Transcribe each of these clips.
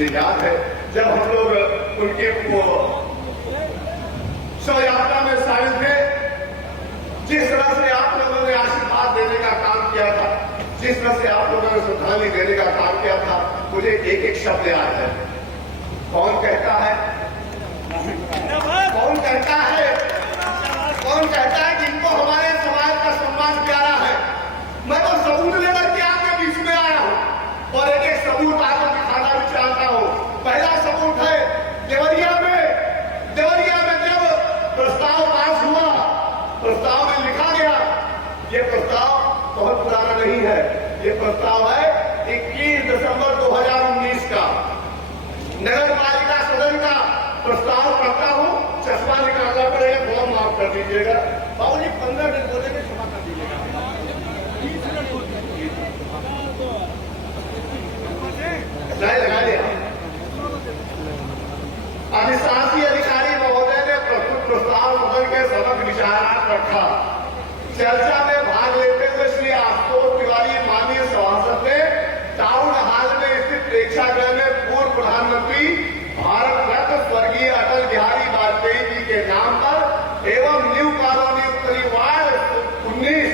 मुझे याद है जब हम लोग उनके वो शव यात्रा में शामिल थे, जिस तरह से आप लोगों ने आशीर्वाद देने का काम किया था, जिस तरह से आप लोगों ने श्रद्धांजलि देने का काम किया था, मुझे एक एक शब्द याद है। कौन कहता है, कौन कहता है, कौन कहता है कि इनको हमारे समाज का सम्मान प्यारा है। मैं तो सबूत लेकर के आपके बीच में आया हूं और एक एक सबूत आपको दिखाना भी चाहता हूं। पहला सबूत है देवरिया में जब प्रस्ताव पास हुआ, प्रस्ताव में लिखा गया, ये प्रस्ताव बहुत पुराना नहीं है, ये प्रस्ताव है 21 दिसंबर 2019 का, नगर पालिका सदन का प्रस्ताव पढ़ता हूं। चश्मा निकालना पड़ेगा, थोड़ा माफ कर दीजिएगा बाबूजी, 15 मिनट बोले में क्षमा कर दीजिएगा। लगा लिया। अधिशासी अधिकारी महोदय ने प्रस्तुत प्रस्ताव सदन के समक्ष विचारार्थ रखा। चर्चा में भाग लेते हुए श्री आशुतोष तिवारी माननीय सभासद ने टाउन हॉल में स्थित प्रेक्षागृह में पूर्व प्रधानमंत्री भारत रत्न स्वर्गीय अटल बिहारी वाजपेयी जी के नाम पर एवं न्यू कॉलोनी उत्तरी वार्ड 19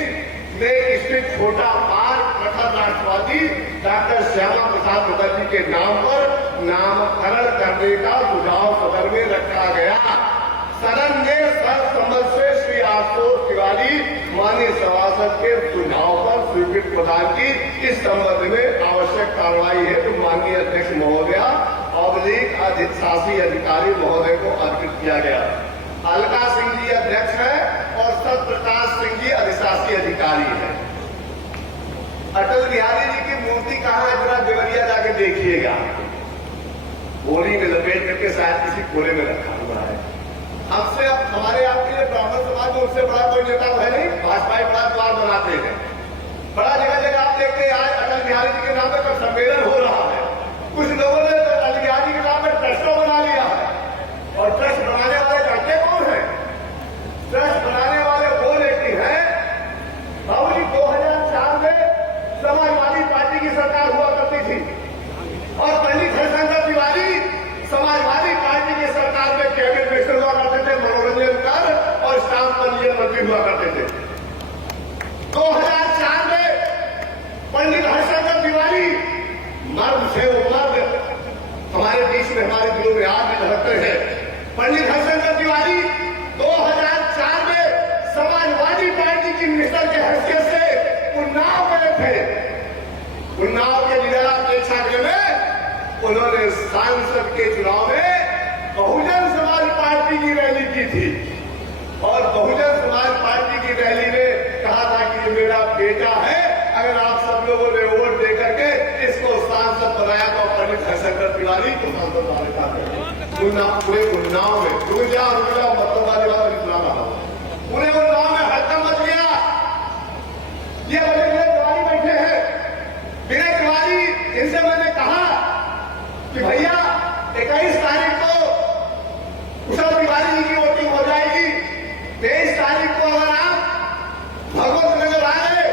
में स्थित छोटा पार्क प्रखर राष्ट्रवादी डॉक्टर श्यामा प्रसाद मुखर्जी के नाम पर नामकरण करने का सुझाव सदन में रखा गया। सदन ने सर्वसम्मत से श्री आशुतोष तिवारी माननीय सभासद के सुझाव पर स्वीकृति प्रदान की। इस संबंध में आवश्यक कार्रवाई है तो माननीय अध्यक्ष महोदया अवलीक अधिशासी अधिकारी महोदय को अर्पित किया गया। अलका सिंह जी अध्यक्ष है और सत्यप्रकाश सिंह जी अधिशासी अधिकारी है। अटल बिहारी जी की मूर्ति कहाँ है, जरा देवरिया जाके देखिएगा। बोरी में लपेट करके शायद किसी कोने में रखा हुआ है। हमसे हमारे आपके लिए ब्राह्मण समाज में उससे बड़ा कोई नेता है नहीं। भाजपा बड़ा द्वार बनाते हैं, बड़ा जगह जगह आप देखते हैं। आज अटल बिहारी जी के नाम पर कोई सम्मेलन हो रहा है, कुछ लोगों ने अटल बिहारी के नाम पर ट्रस्टों बना लिया है। और ट्रस्ट बनाने वाले करते कौन है? ट्रस्ट बनाने वाले वो व्यक्ति हैं बाबूजी। 2004 में समाजवादी पार्टी की सरकार हुआ करती थी और पंडित हरिशंकर तिवारी समाजवादी पार्टी की सरकार में कैबिनेट मिनिस्टर हुआ करते थे, मनोरंजन कर और स्टाम्प पंजीयन मंत्री हुआ करते थे। 2004 में पंडित हरिशंकर तिवारी मर्द से वो मर्द हमारे बीच में, हमारे दिलों में आज भी धड़कते हैं। पंडित हरिशंकर तिवारी 2004 में समाजवादी पार्टी की मिनिस्टर के हैसियत से उन्नाव गए थे। उन्नाव के निराला प्रेक्षागृह में उन्होंने सांसद के चुनाव में बहुजन समाज पार्टी की रैली की थी और बहुजन समाज पार्टी की रैली में कहा था कि ये मेरा बेटा है, अगर आप सब लोगों ने वोट दे करके इसको सांसद बनाया तो पंडित हरिशंकर तिवारी को सांसद बनाने का पूरे उन्नाव में रुक जाओ मतलब वाले बात नहीं सुना रहा, पूरे उन्नाव में हड़कंप मच गया। ये बड़े तिवारी बैठे हैं, मेरे तिवारी, इनसे मैंने कहा कि भैया 21 तारीख को कुशल तिवारी जी की वोटिंग हो जाएगी। 23 तारीख को अगर आप भगवत नगर आए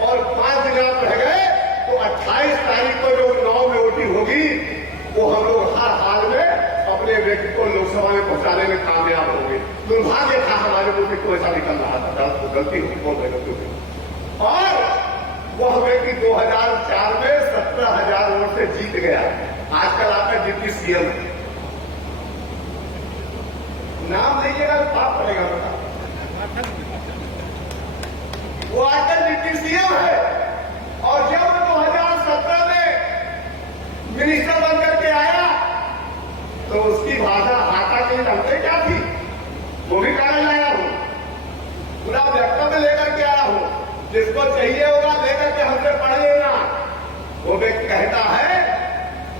और 5 दिन आप रह गए तो 28 तारीख को जो 9 में वोटिंग होगी वो हम लोग हर हाल में अपने व्यक्ति को लोकसभा में पहुंचाने में कामयाब होंगे। दुर्भाग्य था हमारे मुल्क को ऐसा निकल रहा था, गलती हुई, बहुत गलती हुई। और वह व्यक्ति 2004 में 17,000 वोट से जीत गया। आजकल आपका डिप्टी सीएम है, नाम लीजिएगा पाप पड़ेगा बता। वो आजकल डिप्टी सीएम है और जब 2017 में मिनिस्टर बनकर के आया तो उसकी भाषा हाथा की ढंगते क्या थी, वो भी कागज लाया हूं, पूरा वक्तव्य लेकर के आया हूं, जिसको चाहिए होगा लेकर के हमसे पढ़ लेना। वो व्यक्ति कहता है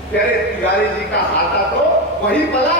कि अरे तिवारी जी का हाथा तो वही पला